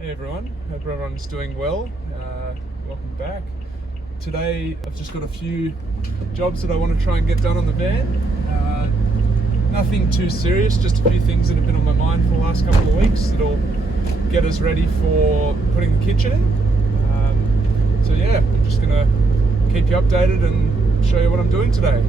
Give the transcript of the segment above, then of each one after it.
Hey everyone, hope everyone's doing well. Welcome back. Today I've just got a few jobs that I want to try and get done on the van. Nothing too serious, just a few things that have been on my mind for the last couple of weeks that'll get us ready for putting the kitchen in. So yeah, I'm just going to keep you updated and show you what I'm doing today.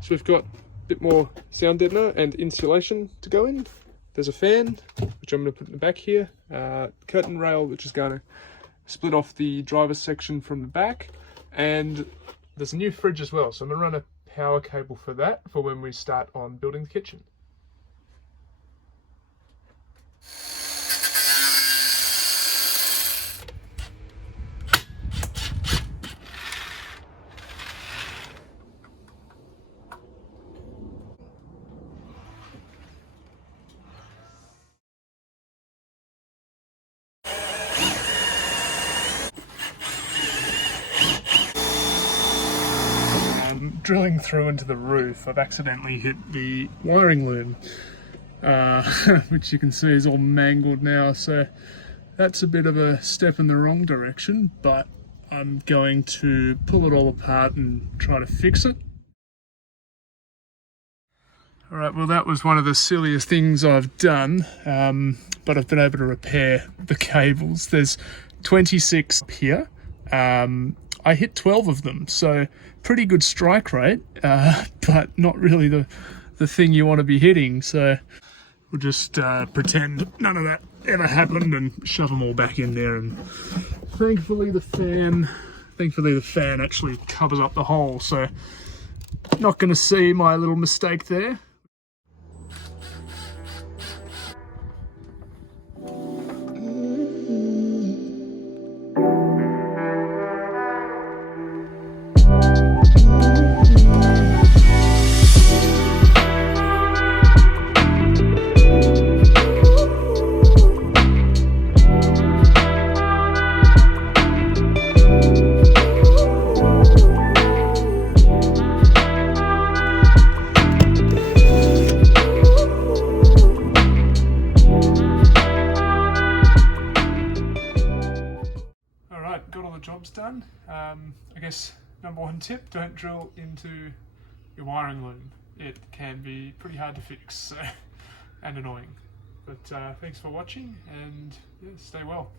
So we've got a bit more sound deadener and insulation to go in. There's a fan, which I'm going to put in the back here, curtain rail, which is going to split off the driver's section from the back, and there's a new fridge as well, so I'm going to run a power cable for that for when we start on building the kitchen. Drilling through into the roof, I've accidentally hit the wiring loom, which you can see is all mangled now, so that's a bit of a step in the wrong direction, but I'm going to pull it all apart and try to fix it. Alright, well that was one of the silliest things I've done, but I've been able to repair the cables. There's 26 here. I hit 12 of them, so pretty good strike rate, but not really the thing you want to be hitting. So we'll just pretend none of that ever happened and shove them all back in there. And thankfully the fan actually covers up the hole, so not going to see my little mistake there. Got all the jobs done. I guess number one tip, don't drill into your wiring loom. It can be pretty hard to fix, so, and annoying. But thanks for watching, and yeah, stay well.